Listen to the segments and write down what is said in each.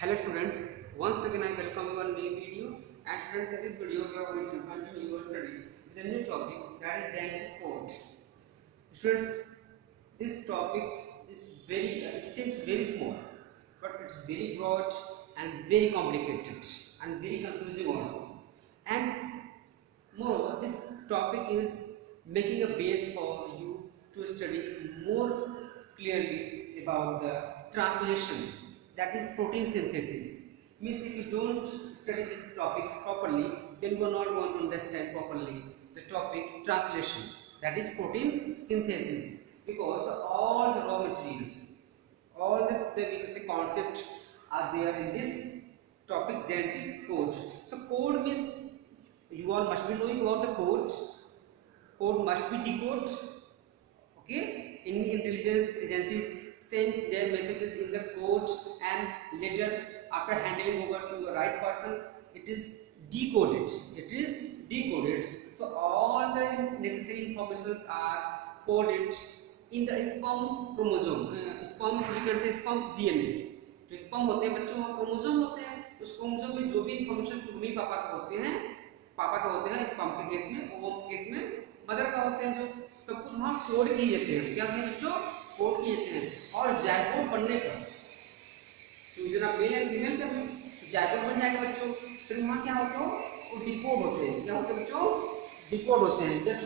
Hello students, once again I welcome you on new video. And students, in this video we are going to continue your study with a new topic, that is genetic code. Students, this topic is it seems very small, but it's very broad and very complicated and very confusing also. And moreover, this topic is making a base for you to study more clearly about the translation, that is protein synthesis. Means if you don't study this topic properly, then you are not going to understand properly the topic translation, that is protein synthesis, because all the raw materials, all the we can say concepts are there in this topic genetic code. So code means you all must be knowing about the code. Code must be decoded. Okay, in intelligence agencies send their messages in the code, and later after handling over to the right person, it is decoded. It is decoded. So all the necessary informations are coded in the sperm chromosome. Sperm we can say sperm DNA. जो sperm होते हैं बच्चों, वहाँ chromosome होते हैं. उस chromosome में जो भी इंफॉर्मेशन मम्मी पापा का होते हैं, स्पर्म के केस में, ओवम के केस में मदर का होते हैं, जो सब कुछ वहाँ कोड किए जाते हैं. क्या होते हैं बच्चों? कोड किए जाते हैं. और जायगोट बनने पर fusion of male and female का जायगोट बन जाएगा बच्चों. फिर वहाँ क्या होता है? वो डिकोड होते हैं. क्या होते हैं बच्चों? डिकोड होते हैं. जस्ट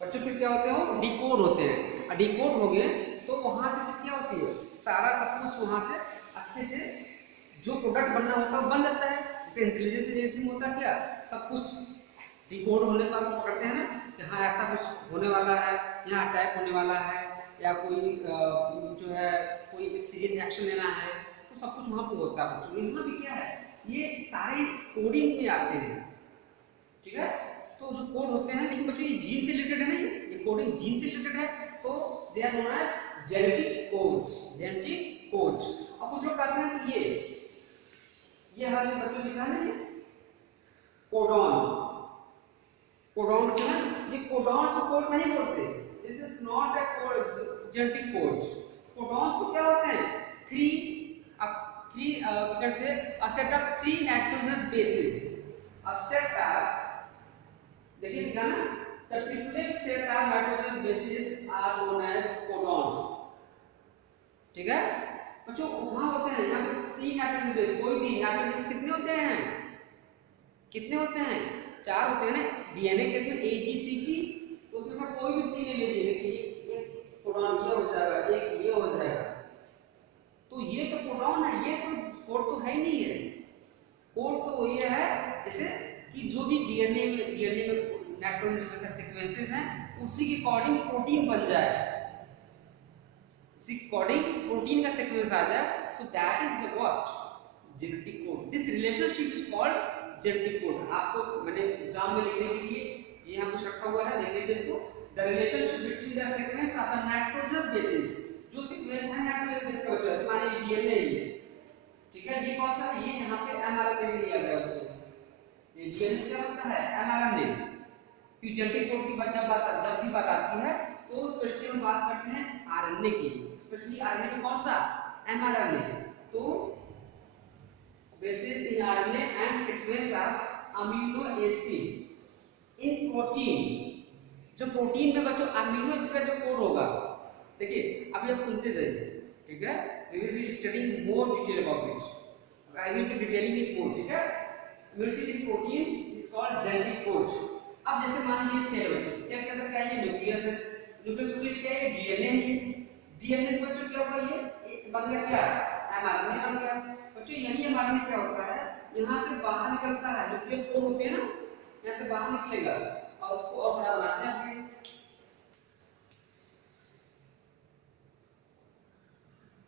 बच्चों फिर क्या होते हैं? डिकोड होते हैं. डिकोड हो गए तो वहां से फिर क्या होती है? सारा सब कुछ वहां से अच्छे से जो प्रोडक्ट बनना होता है बन जाता है. जैसे इंटेलिजेंस एजेंसी में होता है, क्या सब कुछ डिकोड होने का तो पकड़ते हैं ना कि हाँ ऐसा कुछ होने वाला है, यहाँ अटैक होने वाला है, या कोई जो है कोई सीरियस एक्शन लेना है, तो सब कुछ वहाँ पे होता है बच्चों. यहाँ भी क्या है? ये सारे कोडिंग में आते हैं. ठीक है, तो जो कोड होते हैं, लेकिन बच्चों ये जीन से रिलेटेड है नहीं, ये कोडिंग जीन से रिलेटेड है. So they are known as genetic codes. Genetic codes. अब कुछ लोग कहते हैं कि ये हमारे बच्चों लिखा है ये कोडॉन. कोडॉन जो है, ये कोडॉन से कोड नहीं बोलते. This is not a code, genetic code. Codons तो क्या होते हैं? Three we can say a set of three nitrogenous bases. A set of, देखिए लिखा ना, the triplet set of nitrogenous bases are known as codons. ठीक है बच्चों, वहां होते हैं यहाँ पे तीन नाइट्रोजन बेस. कोई भी नाइट्रोजन कितने होते हैं? कितने होते हैं? 4 होते हैं ना. डीएनए केस में AGCT, तो उसमें से कोई भी तीन ले लीजिए, लेकिन एक कोडॉन ये हो जाएगा, एक ये हो जाएगा. तो ये तो कोडॉन है, ये तो कोड तो है ही नहीं है. कोड तो ये है जैसे कि जो भी डीएनए में नाइट्रोजन का सीक्वेंसेस हैं, उसी के अकॉर्डिंग प्रोटीन बन जाए, उसी के अकॉर्डिंग प्रोटीन का सीक्वेंस आ जाए. So that is the what? Genetic code. This relationship is called genetic code. आपको मैंने एग्जाम में लिखने के लिए ये यहाँ कुछ रखा हुआ है, देख लीजिए इसको. The relationship between the sequence of the nitrogenous bases. जो सीक्वेंस है नाइट्रोजन बेस का बच्चों, जैसे मान लीजिए डीएनए ही है. ठीक है, ये कौन सा है? ये यहाँ पे एमआरएनए लिया गया बच्चों. ये डीएनए क्या होता है? एमआरएनए. फिर जेनेटिक कोड की जब भी बात आती है तो स्पेशली हम बात करते हैं आरएनए की. स्पेशली आरएनए में कौन सा? एमआरएनए. तो basis in RNA and sequence of amino acid in protein. जो प्रोटीन में बच्चों अमीनो एसिड का जो कोड होगा, देखिए अभी आप सुनते जाइए. ठीक है, we will be studying more detail about it. I will be detailing it more. ठीक है, amino acid protein is called genetic code. अब जैसे मान लीजिए सेल बच्चों, सेल के अंदर क्या है? ये न्यूक्लियस है. न्यूक्लियस बच्चों क्या है? डीएनए है. डीएनए से बच्चों क्या होगा? ये बन गया क्या? एमआरएनए बन गया. बच्चों यही एमआरएनए क्या होता है? यहाँ से बाहर निकलता है. न्यूक्लियर कोड होते हैं ना, यहाँ से बाहर निकलेगा और उसको और बड़ा बनाते हैं.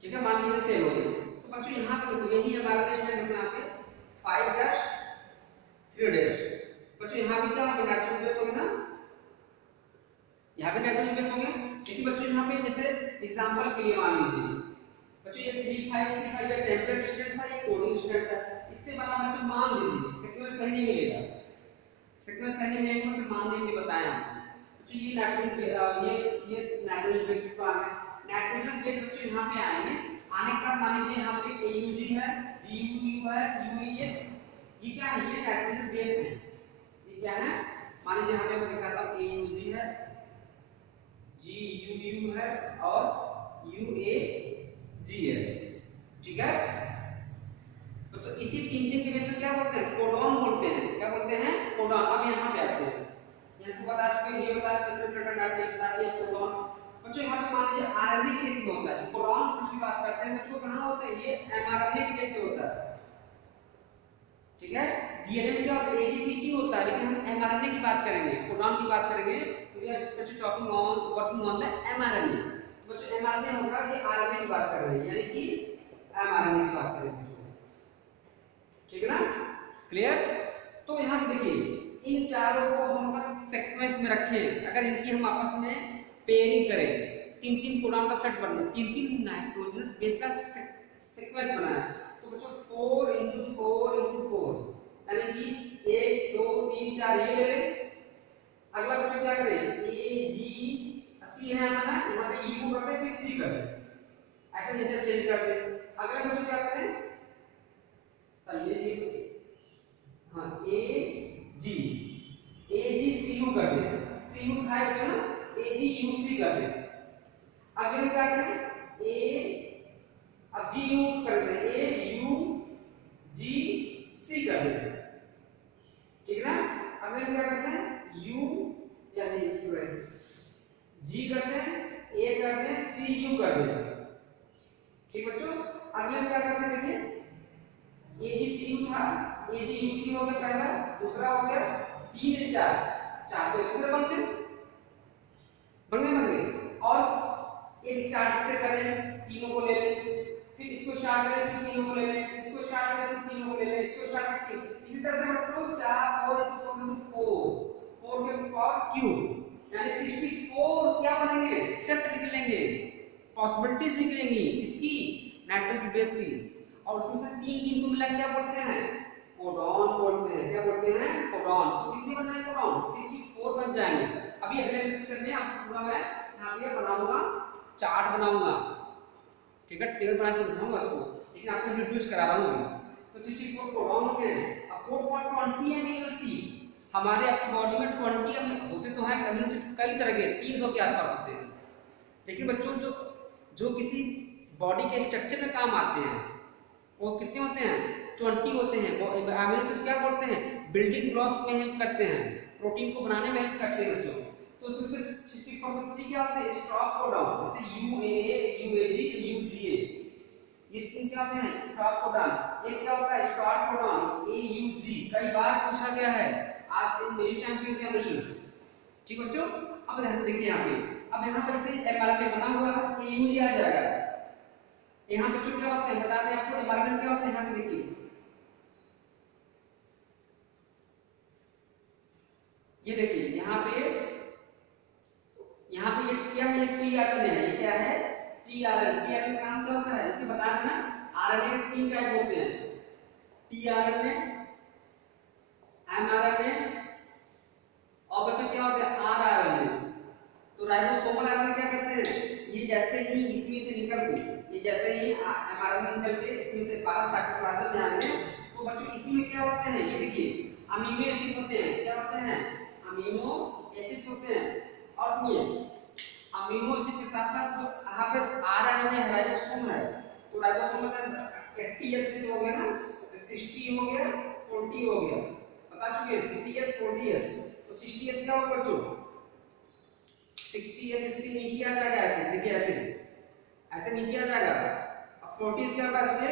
ठीक है, मान लीजिए सेल हो गई. तो बच्चों यहाँ पे देखो, यही एमआरएनए स्ट्रैंड देखो यहाँ पे 5' 3'. बच्चों यहाँ भी क्या होगा? नाइट्रोजन बेस हो गया ना, यहाँ पे नाइट्रोजन बेस हो गया. लेकिन बच्चों यहाँ पे जैसे एग्जांपल के लिए मान लीजिए बच्चों, ये 3' 3' ये टेम्पलेट स्ट्रैंड था, ये कोडिंग स्ट्रैंड था. इससे बना बच्चों मान लीजिए सीक्वेंस सही नहीं मिलेगा. सीक्वेंस सही नहीं मिलेगा तो मान देंगे बताएं आपको. बच्चों ये नाइट्रोजन, ये नाइट्रोजन बेस पर आ गया. नाइट्रोजन बेस बच्चों यहाँ पे आएंगे। आने के बाद मान लीजिए यहाँ पे AUG है, GUU है, UAE, ये क्या है, ये नाइट्रोजन बेस है। ये क्या है, मान लीजिए यहाँ पे मैं दिखाता हूँ, AUG है, GUU है और UAG है, ठीक है। तो इसी तीन के बेस पे क्या बोलते हैं, कोडॉन बोलते हैं। क्या बोलते हैं, कोडॉन। अब यहाँ पे आते हैं, यहाँ से बता चुके हैं, ये बता सेपरेट डाटा बता दिया कोडॉन। बच्चों यहाँ पे मान लीजिए आरएनए केस में होता है, कोडॉन की बात करते हैं बच्चों, कहाँ होता है, ये एमआरएनए के केस में होता है, ठीक है। डीएनए में क्या होता है, एजीसीटी होता है, लेकिन हम एमआरएनए की बात करेंगे, कोडॉन की बात करेंगे। We are specially talking on working on the mRNA. बच्चों एमआरएनए होगा, ये आरएनए की बात कर रहे हैं, यानी कि एमआरएनए की बात करेंगे, ठीक है ना, क्लियर। तो यहाँ पे देखिए इन चारों को हम अगर सीक्वेंस में रखें, अगर इनकी हम आपस में पेयरिंग करें, तीन तीन कोडॉन का सेट बना, तीन तीन नाइट्रोजनस बेस का सीक्वेंस बनाया, तो बच्चों 4 × 4 × 4 यानी कि 1 2 3 4 ये ले लें। अगला बच्चों क्या करें, A B C है ना, यहाँ पे U कर दें, फिर C कर दें, ऐसे इंटरचेंज कर दें। अगला बच्चों क्या करें, ये हाँ AGCU कर दें, CU था बच्चों ना, AGUC कर दें। अगले क्या करें, अब GU कर दें, AUGC कर दें, ठीक है ना। अगले क्या करते हैं, U यानी G करते हैं, A करते हैं, CU कर दें, ठीक बच्चों। अगले क्या करते हैं, देखिए AGCU था, AGUC हो गया पहला, दूसरा हो गया 3 4 4, तो इसमें बनते बन गए। और एक स्टार्ट से करें, तीनों को ले लें, फिर इसको स्टार्ट करें, फिर तीनों को ले लें, इसको स्टार्ट करें, फिर तीनों को ले लें, इसको स्टार्ट करें, इसी तरह से बच्चों 4 4 × 4 × 4 के पावर क्यूब यानी 64 क्या बनेंगे, सेट निकलेंगे, पॉसिबिलिटीज निकलेंगी इसकी नाइट्रोजन बेस की। और उसमें से तीन तीन को मिला क्या बोलते हैं, कोडॉन बोलते हैं। क्या बोलते हैं, कोडॉन। तो कितने बनाए कोडॉन, 64 बन जाएंगे। अभी अगले लेक्चर में आपको पूरा मैं यहाँ पे बनाऊंगा, चार्ट बनाऊंगा, ठीक है, टेबल बना के दिखाऊंगा उसको, लेकिन आपको इंट्रोड्यूस करा रहा हूँ अभी। तो 64 कोडॉन होते हैं। अब कोड फॉर 20 अमीनो एसिड, हमारे आपकी बॉडी में 20 अमीनो होते तो हैं, अमीनो एसिड कई तरह के 300 के आसपास होते हैं, लेकिन बच्चों जो किसी बॉडी के स्ट्रक्चर में काम आते हैं वो कितने होते हैं, 20 होते हैं। वो अमीनो एसिड क्या बोलते हैं, बिल्डिंग ब्लॉक्स में हेल्प करते हैं, प्रोटीन को बनाने में हेल्प करते हैं बच्चों। तो उसमें से 64 में 3 क्या होते हैं, स्टॉप कोडॉन, जैसे UAA UAG UGA, ये तीन क्या होते हैं, स्टॉप कोडॉन। एक क्या होता है, स्टार्ट कोडॉन AUG, कई बार पूछा गया है, आज in many times in examinations, ठीक बच्चों। अब ध्यान देखिए यहाँ पे, अब यहाँ पे ऐसे एमआरएनए बना हुआ है, AUG आ जाएगा। यहाँ पे जो क्या होते हैं बता दें आपको, एमआरएनए क्या होते हैं, यहाँ पे देखिए ये देखिए यहाँ पे ये क्या है, ये टीआरएनए है, ये क्या है, टीआरएनए काम क्या होता है, इसके बता देना। आरएनए के 3 टाइप होते हैं, टीआरएनए, एमआरएनए और बच्चों क्या होते हैं, आरआरएनए। तो राइबोसोमल आरएनए क्या करते हैं, ये जैसे ही इसमें से निकल के, ये जैसे ही एमआरएनए निकल के इसमें से 12 साइटोप्लाज्म में आएंगे, तो बच्चों इसमें क्या होते हैं, ये देखिए अमीनो एसिड होते हैं, क्या होते हैं, अमीनो एसिड्स होते हैं। और सुनिए अमीनो एसिड के साथ साथ जो यहाँ पर आरएनए है, राइबोसोम है, तो राइबोसोम का 80S से हो गया ना, 60 हो गया, 40 हो गया, बता चुके हैं 60S 40S। तो 60S क्या होगा बच्चों, 60S इसके नीचे आ जाएगा, ऐसे देखिए ऐसे नीचे आ जाएगा। अब 40S क्या होगा, इसके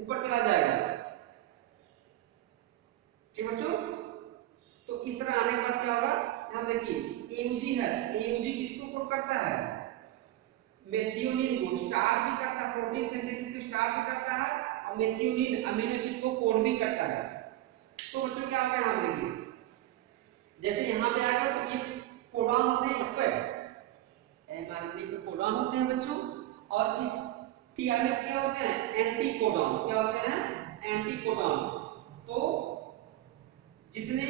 ऊपर चला जाएगा, ठीक बच्चों। तो इस तरह आने के बाद क्या होगा, यहाँ देखिए AUG है, AUG किसको कोड करता है, मेथियोनिन को स्टार्ट भी करता है, प्रोटीन सिंथेसिस को स्टार्ट भी करता है, और मेथियोनिन अमीनो एसिड को कोड भी करता है। तो बच्चों क्या होगा, यहाँ देखिए जैसे यहाँ पे आ गया, तो ये कोडॉन होते हैं, इस पर एमआरएनए पे कोडॉन होते हैं बच्चों, और इस टीआरएनए क्या होते हैं, एंटी कोडॉन। क्या होते हैं, एंटी कोडॉन। तो जितने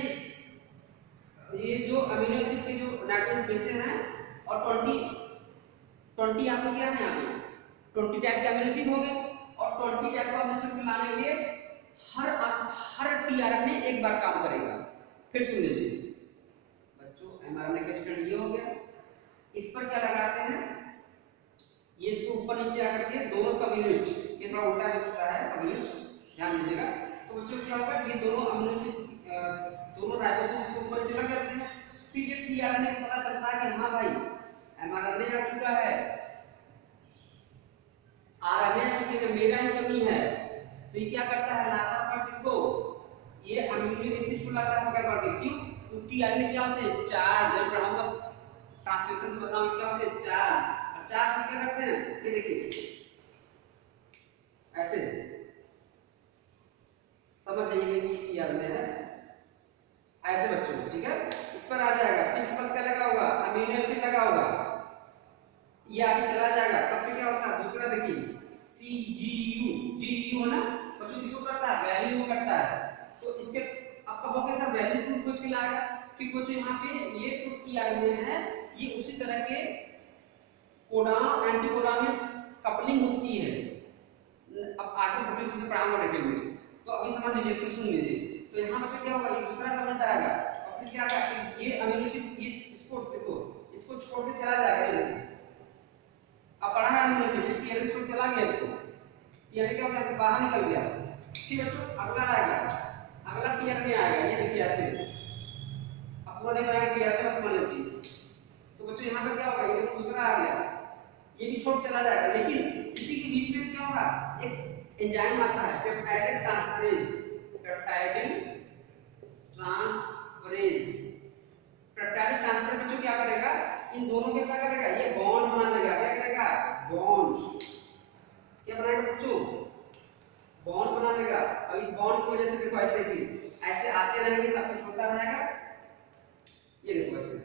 ये जो अमीनो एसिड के जो नाइट्रोजन बेसेस हैं, और 20 आपको क्या है यहाँ पे 20 टाइप के अमीनो एसिड हो गए और 20 टाइप का अमीनो एसिड बनाने के लिए हर टीआरएनए एक बार काम करेगा। फिर सुन लीजिए बच्चों, एमआरएनए का स्टडी ये हो गया। इस पर क्या लगाते हैं, ये इसको ऊपर नीचे आकर के दोनों सब यूनिट, ये थोड़ा उल्टा हो सकता है सब यूनिट, ध्यान दीजिएगा। तो बच्चों क्या होगा, ये दोनों अमीनो एसिड दोनों राइबोसोम इसके ऊपर नीचे लग जाते हैं। फिर ये टीआरएनए को पता चलता है कि हाँ भाई एमआरएनए आ चुका है, आरएनए आ चुके हैं, मेरा ही कमी है। तो ये क्या करता है, लाता है किसको, ये अमीनो एसिड को लाता है पकड़ करके। क्यों, तो टीआरएनए क्या होते हैं, चार्ज। जब पढ़ाऊंगा ट्रांसलेशन बताऊंगा क्या होते हैं, चार्ज। और चार्ज हम क्या करते हैं, ये देखिए ऐसे समझ जाइए कि टीआरएनए है ऐसे बच्चों, ठीक है। इस पर आ जाएगा, फिर इस पर क्या लगा होगा, अमीनो एसिड लगा होगा, ये आगे चला जाएगा। तब से क्या होता है, दूसरा देखिए CGU है ना बच्चों, किसको करता है, वैल्यू करता है। तो इसके अब कहोगे सर वैल्यू क्यों खोज के लाया, क्योंकि बच्चों यहाँ पे ये जो टीआरएनए है ये उसी तरह के कोडान एंटीकोडान में कपलिंग होती है। अब आगे प्रोटीन से पढ़ाऊंगा डिटेल में, तो अभी समझ लीजिए, इसको सुन लीजिए। तो यहाँ बच्चों क्या होगा, ये दूसरा समझ आएगा और फिर क्या होगा, ये अमीनो एसिड ये इसको देखो, इसको छोड़ के चला जाएगा। ये अब पढ़ा है अमीनो एसिड, टीआरएनए छोड़ चला गया, इसको टीआरएनए क्या होगा, बाहर निकल गया। फिर बच्चों अगला आएगा, अगला टीआरएनए आएगा, ये देखिए ऐसे। अब पूरा नहीं बनाएंगे टीआरएनए, बस मान लीजिए। तो बच्चों यहाँ पर क्या होगा, ये देखो दूसरा आ गया, ये भी छोड़ चला जाएगा। लेकिन इसी के बीच में क्या होगा, एक एंजाइम आता है peptide transferase, peptide transferase. Peptide transferase बच्चों क्या करेगा, इन दोनों के क्या करेगा, ये बॉन्ड बना देगा। क्या करेगा, बॉन्ड। क्या बनाएगा बच्चों, बॉन्ड बना देगा। और इस बॉन्ड की वजह से देखो ऐसे ही ऐसे आते रहेंगे, सब कुछ होता रहेगा। ये देखो ऐसे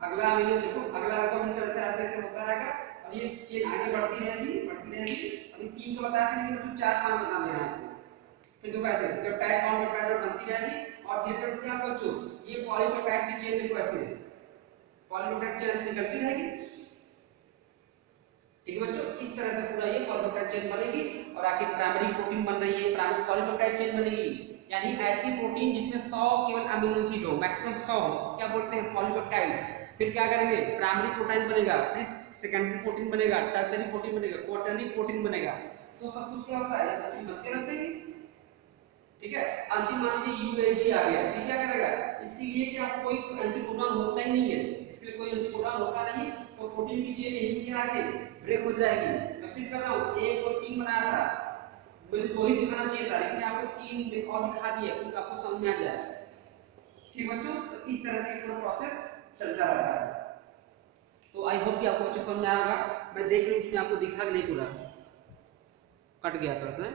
अगला अमीनो देखो, अगला अमीनो ऐसे ऐसे ऐसे होता रहेगा और ये चेन आगे बढ़ती रहेगी बढ़ती रहेगी। अभी 3 तो बताया था, लेकिन 4-5 बता दे रहा हूं। फिर देखो ऐसे पेप्टाइड बॉन्ड पेप्टाइड बनती रहेगी और धीरे धीरे क्या होगा बच्चों, ये पॉलीपेप्टाइड की चेन देखो ऐसे पॉलीपेप्टाइड चेन ऐसे निकलती रहेगी, ठीक है बच्चों। इस तरह से पूरा ये पॉलीपेप्टाइड चेन बनेगी और आगे प्राइमरी प्रोटीन बन रही है, प्राइमरी पॉलीपेप्टाइड चेन बनेगी। यानी ऐसी प्रोटीन जिसमें 100 केवल अमीनो एसिड हो, मैक्सिमम 100 हो, क्या बोलते हैं, पॉलीपेप्टाइड। फिर क्या करेंगे, प्राइमरी प्रोटीन बनेगा, फिर सेकेंडरी प्रोटीन बनेगा, टर्शियरी प्रोटीन बनेगा, क्वार्टरनरी प्रोटीन बनेगा। तो सब कुछ क्या होता है, प्रोटीन बनते रहते हैं, ठीक है। अंतिम मान लीजिए UAG आ गया, ये क्या करेगा, इसके लिए क्या कोई एंटीकोडॉन होता ही नहीं है, इसके लिए कोई एंटीकोडॉन होता नहीं, तो प्रोटीन की चेन यहीं के आगे ब्रेक हो जाएगी। मैं फिर कर रहा हूं, 1 2 3 बनाया था, मुझे 2 ही दिखाना चाहिए था, लेकिन आपको 3 और दिखा दिया क्योंकि आपको समझ में आ जाए, ठीक बच्चों। तो इस तरह से पूरा प्रोसेस चलता रहता है। तो आई होप कि आपको बच्चों समझ में आएगा। मैं देख रही हूं इसमें आपको दिखा कि नहीं, पूरा कट गया था उसमें,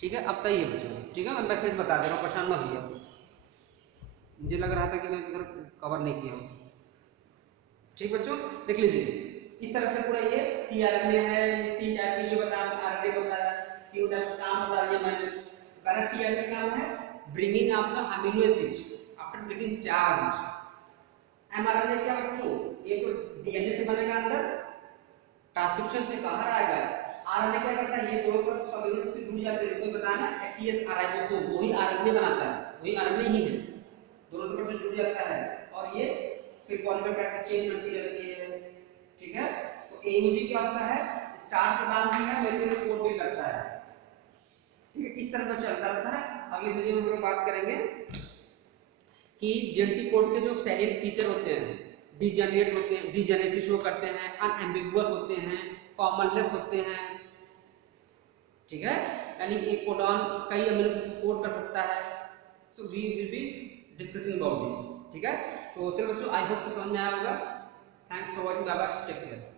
ठीक है। अब सही है बच्चों, ठीक है। मैं फिर बता दे रहा हूँ, परेशान मत होइए। मुझे लग रहा था कि मैं इधर कवर नहीं किया हूँ, ठीक बच्चों। देख लीजिए इस तरह से पूरा ये टीआरएनए है, 3 टाइप के, ये बताया आरएनए बताया, 3 टाइप का काम बता दिया मैंने। पहला टीआरएनए का काम है bringing of the amino acid after getting charge. MRNA क्या बच्चों, ये तो डीएनए से बनेगा, अंदर ट्रांसक्रिप्शन से बाहर आएगा। आरएनए क्या करता है, ये दोनों तरफ सब यूनिट्स से जुड़ जाते हैं। कोई बताना एटीएस राइबोसोम, वही आरएनए बनाता है, वही आरएनए ही है, दोनों तरफ से जुड़ जाता है और ये फिर पॉलीपेप्टाइड की चेन बनती रहती है, ठीक है। तो एयूजी क्या होता है, स्टार्ट का काम भी है, मेथड कोड भी करता है, ठीक है। इस तरह का चलता रहता है। अगले वीडियो में हम लोग बात करेंगे कि जेनेटिक कोड के जो सैलिएंट फीचर होते हैं, डीजेनरेट होते हैं, डीजेनरेसी शो करते हैं, अनएम्बिगुअस होते हैं, कॉमनलेस होते हैं, ठीक है। यानी एक कोडॉन कई अमीनो एसिड कोड कर सकता है। So we will be discussing about this, ठीक है। तो चलो बच्चों, आई होप समझ में आया होगा। Thanks for watching, bye bye, take care.